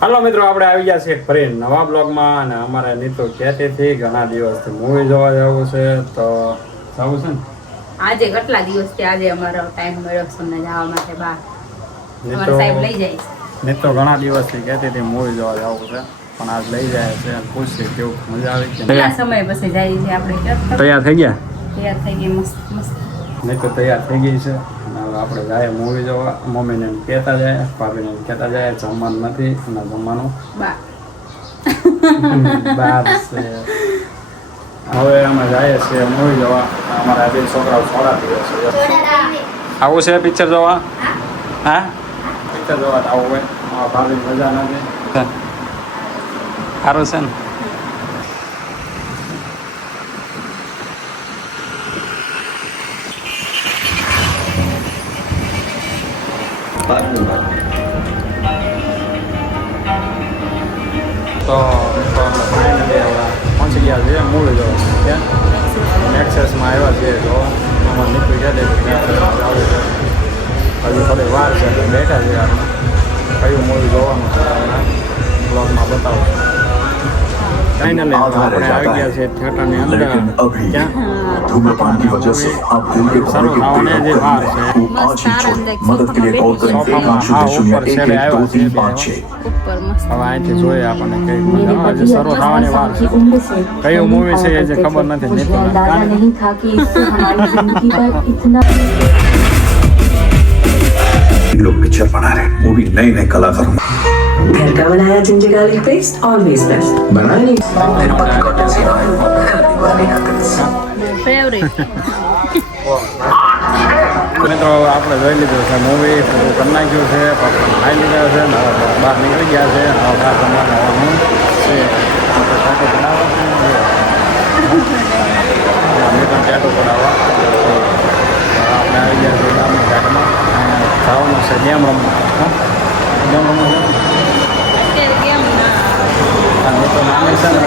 હાલો મિત્રો, આપણે આવી ગયા છે ફરી નવા બ્લોગમાં અને અમારે નીતુ કહેતી હતી ઘણા દિવસથી મૂવી જોવા જવું છે તો જવું છે ને આજે કેટલા દિવસથી આજે અમારો ટાઈમ મળ્યો છે અમને જવા માટે બહાર. નીતુ સાહેબ લઈ જાય છે. નીતુ ઘણા દિવસથી કહેતી હતી મૂવી જોવા જવું છે પણ આજ લઈ જાય છે અને પૂછશે કેવું મજા આવી કે કેટલા સમય પછી જાય છે આપણે. તૈયાર થઈ ગયા? તૈયાર થઈ ગઈ મસ્ત મસ્ત. નીતુ તૈયાર થઈ ગઈ છે અને હવે આપણે જાય મૂવી જોવા. મમ્મીને કહેતા જાય, ભાભીને કહેતા જાય જમવાનું નથી અને જમવાનું બહાર છે. હવે અમે જઈએ છીએ મૂવી જોવા. અમારા બે છોકરાઓ છોડાતી હશે. આવું છે પિક્ચર જોવા? હા, પિક્ચર જોવા આવું હોય. ભાભી મજા નથી. સારું છે ને? તો પહોંચી ગયા છે મૂવી જોવા. ત્યાં નેક્સસમાં આવ્યા છીએ તો અમારે નીકળી ગયા જવું છે. હજુ થોડી વાર છે એટલે બેઠા છીએ. આપણે કયું મૂવી જોવાનું છે તમને બ્લોગમાં બતાવું. ફાઇનલી આપણે આવી ગયા છે થિયેટરની અંદર. ત્યાં धूम्रपान की वजह से आप दिल के दौरे के થવાને જે વાર છે आज ही छोड़ें मदद के लिए कॉल करें 1-800-112-356 ઉપર મસ્ત. હવે અહીંથી જોઈએ આપણને કઈ મજા હજી શરૂ થવાની વાર છે. કયું મૂવી છે એ જે ખબર નથી. नहीं था कि इससे हमारी जिंदगी पर इतना लोग पिक्चर बना रहे हैं वो भी नए नए कलाकारों घर का बनाया ginger garlic paste always best बनाया नहीं ફેવરેટ. મિત્રો આપણે જોઈ લીધું છે મૂવી પૂરું કરી નાખ્યું છે. પપ્પા ખાઈ લીધા છે ને હવે બહાર નીકળી ગયા છે. હવે બહાર તમારે આવવાનું છે. આપણે ટાટો પડાવવા ટાટો પડાવવા આપણે આવી ગયા છીએ ગામની ઘાટમાં. જવાનું છે ગેમ રમવા. ગેમ રમવા કેમ ના તો નાની છે ને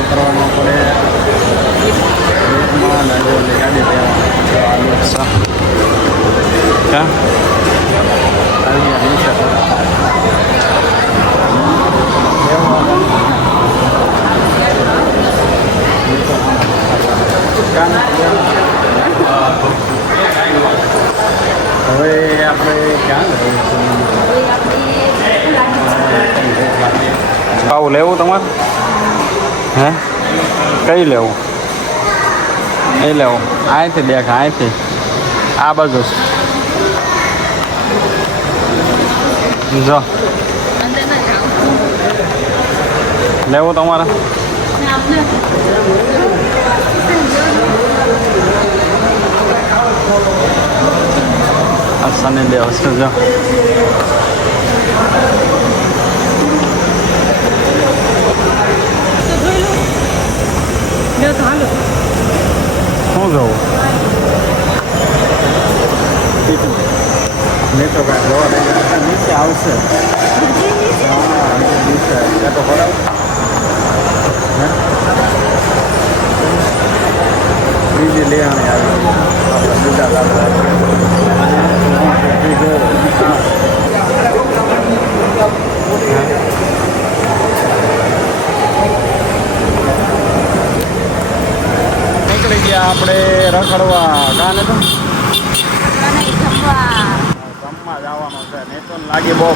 ઉતરવાનો પડે ગાડી હવે આપણે ક્યાં આવું લેવું તમારે? હે કઈ લેવું? એ લેવું. અહીંથી દેખ, અહીંથી આ બાજુ જો લેવું તમારે? સની દેવ છે જો. શું જોવું? મેં તો કાંઈ જોવા દઈ નીચે આવશે. નીચે તો બરાબર બીજી લેવાની આવી આપણે બીજા નીકળી ગયા આપણે રખડવા. કાને તો જમવા જવાનું છે. નહીં તો લાગી બહુ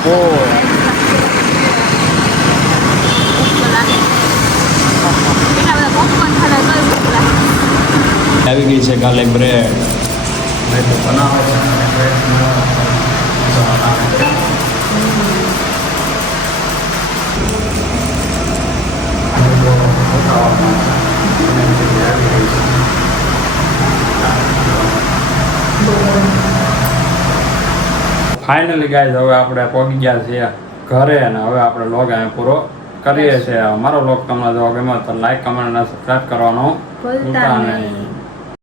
આવી ગઈ છે કાલે બ્રેડ. તો બનાવે છે ફાઇનલી ગાઈઝ હવે આપણે પહોંચી ગયા છીએ ઘરે અને હવે આપણે વ્લોગ અહીંયા પૂરો કરીએ છીએ. અમારો વ્લોગ તમને જો ગમ્યો તો લાઈક, કમેન્ટ અને સબસ્ક્રાઇબ કરવાનો ભૂલતા નહીં.